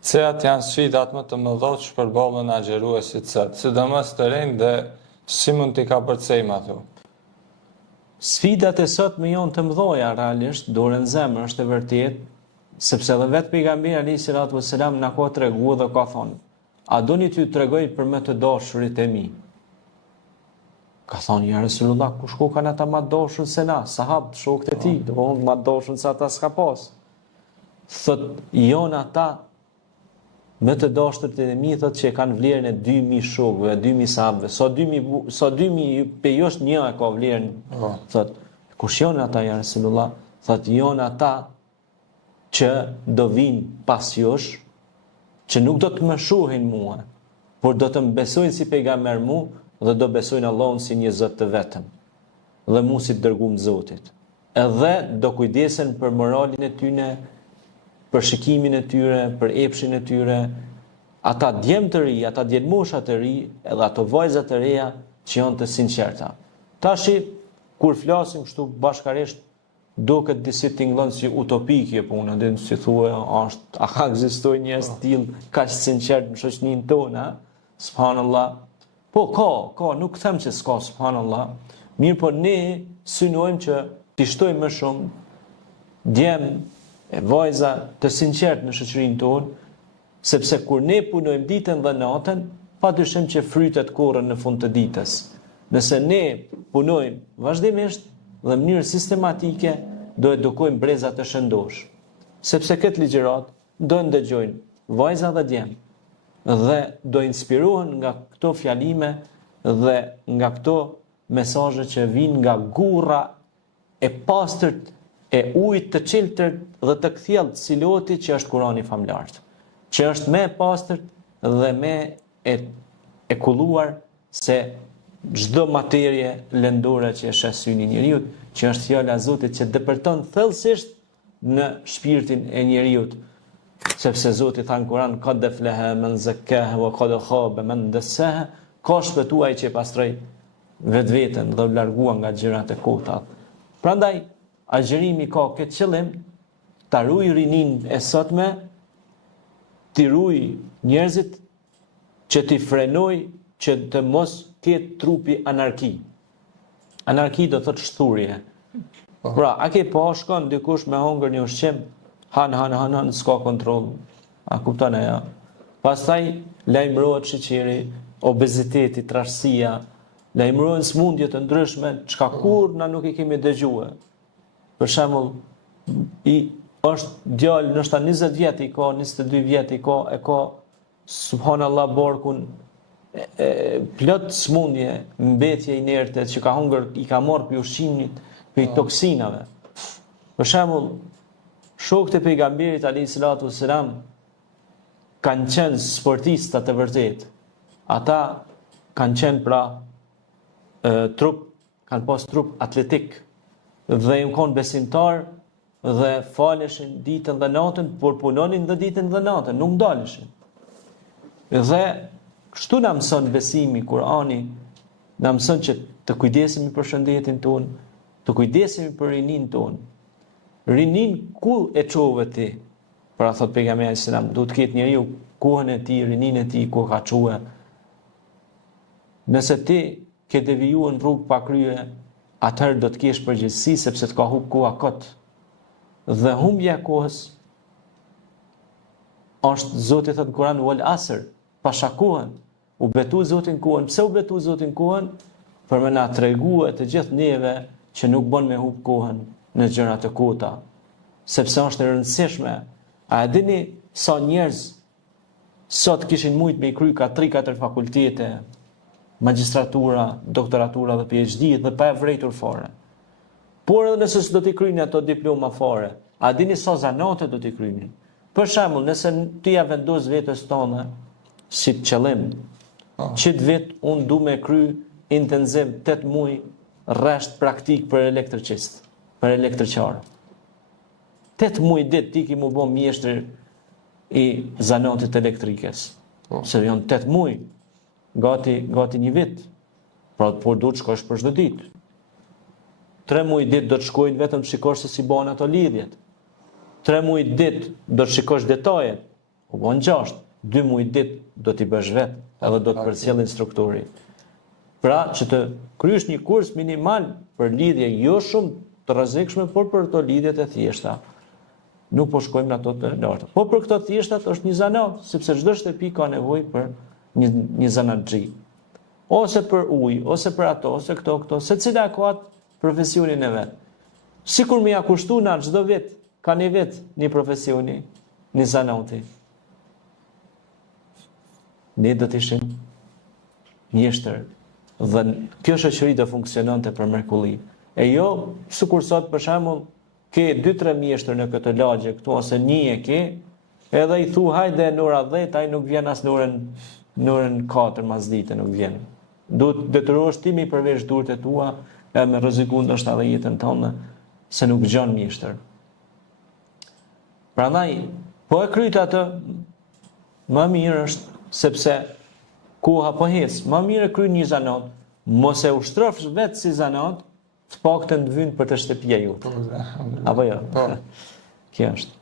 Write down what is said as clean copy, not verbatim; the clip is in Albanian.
Cilat janë sfidat më të mëdha që përballen agjeruesit sot, sidomos të rinj dhe si mund t'i kapërcejmë ato? Sfidat e sotme janë të mëdha realisht, dorën zemër është e vërtet, sepse edhe vetë pejgamberi alayhi salatu vesselam na ka treguar dhe ka thonë: "A doni t'ju tregoj për më të dashurit e mi?" Ka thonë: "Ja Resulullah, kush ko kanë ata më të dashur se na, sahabët, shokët e tij, do më të dashur se ata s'ka pas." Thot, janë ata më të dashurit e mi, thot që kanë vlerën e 2000 shokëve, 2000 sahabëve. Sa 2000 pe josh një e ka vlerën. Thot, kush janë ata ja Resulullah? Thot, janë ata që do vinë pas josh, që nuk do të më shohin mua, por do të më besojnë si pejgamber mu dhe do besojnë Allahun si një Zot të vetëm dhe mu si të dërguar Zotit. Edhe do kujdesen për moralin e tyre, për shikimin e tyre, për epshin e tyre, ata djemë të ri, ata djetmosha të ri, edhe ato vajza të reja që janë të sinqerta. Tashi, kur flasim kështu bashkarisht, duket disi tingëllon si utopike puna, dhe si thua, a ka ekzistoj një stil kaq sinqert në shoqërinë tonë, subhanallah. Po ka, nuk them që s'ka, subhanallah. Mirë, po ne synojmë që t'i shtojmë më shumë djemë e vajza të sinqert në shoqërinë tonë, sepse kur ne punojmë ditën dhe natën, padyshim që frytet korren në fund të ditës. Nëse ne punojmë vazhdimisht dhe në mënyrë sistematike, do edukojmë breza të shëndosh. Sepse këtë ligjërat do ndëgjojnë vajza dhe djemë dhe do inspirohen nga këto fjalime dhe nga këto mesazhe që vijnë nga gurra e pastërt e ujit të çeltër dhe të kthjellët si loti që është Kurani famlart, që është më e pastërt dhe më e kulluar se çdo materie lëndore që është syni i njeriu, që është fjala e Zotit që dëpërton thellësisht në shpirtin e njeriu. Sepse Zoti tha në Kur'an: "Qad aflaha man zakkaha wa qad khaba man dassaha", ka shpëtuar ai që e pastroi vetveten dhe u largua nga gjërat e kota. Prandaj agjerimi ka këtë qëllim, ta ruaj rinin e sotme, t'i ruaj njerëzit, që t'i frenoj që të mos ketë trupi anarki. Anarki do thotë shturje. Pra, a ke pa shkon dikush me hongër një ushqim, han, s'ka kontroll. A kupton ajo? Pastaj lajmërohet sheqeri, obeziteti, trashësia, lajmërohen smundje të ndryshme, çka kur na nuk i kemi dëgjuar. Për shembull, është djalë ndoshta 20 vjet i ka, 22 vjet i ka, e ka subhanallahu borkun plot smundje, mbetje inerte që ka hunger, i ka marrë për ushqimit, për toksinave. Për shembull, shokët e pejgamberit alayhi salatu wassalam kanë qenë sportista të vërtet. Ata kanë qenë pra kanë pas trup atletik dhe im konë besimtar dhe faleshin ditën dhe natën, por punonin dhe ditën dhe natën, nuk ndaleshin. Dhe kështu na mëson besimi, Kurani, na mëson që të kujdesemi për shëndetin tonë, të kujdesemi për rinin tonë. Rinin ku e çove ti? Pra thot pejgamberi selam, duhet të ketë njeriu kohën e tij, rinin e tij ku ka çuar. Nëse ti ke devijuar në rrugë pa krye, atëherë do të kesh përgjegjësi sepse të ka humb koha kot. Dhe humbja e kohës është, Zoti thot në Kur'an, wal asr, pasha kohën. U betu Zotin kohën. Pse u betu Zotin kohën? Për më na treguar të gjithë neve që nuk bën me humb kohën në gjëra të kota, sepse është e rëndësishme. A e dini sa njerëz sot kishin mujt me i kry ka 3-4 fakultete, magistratura, doktoratura dhe PhD dhe pa e vrejtur fare. Por edhe nëse s'do t'i kryni ato diploma fare, a dini sa zanate do t'i kryni? Për shembull, nëse ti ja vendos vetes tonë si qëllim, qit vit unë du me kry intenziv 8 muaj rresht praktik për elektricist, për elektriqar. 8 muaj dit ti ki mu bo mjeshtër i zanatit elektrikes. Se janë 8 muaj, gati një vit, pra por du të shkosh për çdo ditë. 3 muaj dit do të shkojnë vetëm të shikosh se si bën ato lidhjet. 3 muaj dit do të shikosh detajet. u bën 6, 2 muaj ditë do t'i bësh vetë, edhe do të përcjell instruktori. Pra që të kryesh një kurs minimal për lidhje jo shumë të rrezikshme, por për ato lidhjet e thjeshta. Nuk po shkojmë në ato të larta. Po për këto thjeshtat është një zanat, sepse çdo shtëpi ka nevojë për një zanatxhi. Ose për ujë, ose për ato, ose këto, secila ka profesionin e vet. Sikur më ja kushtu na çdo vit, ka një vit një profesioni, një zanati. Ne do të ishim mjeshtër dhe kjo shoqëri do funksiononte për mrekulli. E jo, sikur sot për shembull ke 2-3 mjeshtër në këtë lagje këtu ose një e ke, edhe i thu hajde në ora 10, ai nuk vjen as në orën 4 masdite nuk vjen. Duhet detyrohesh ti me i përvesh durët e tua, e me rrezikun ndoshta edhe jetën tënde, se nuk gjon mjeshtër. Prandaj, po e kryt atë, më mirë është, sepse koha po hec, më mirë e kry një zanat, mos e ushtrosh vetë si zanat, të paktën të vynë për të shtëpia jote. Apo jo? Kjo është.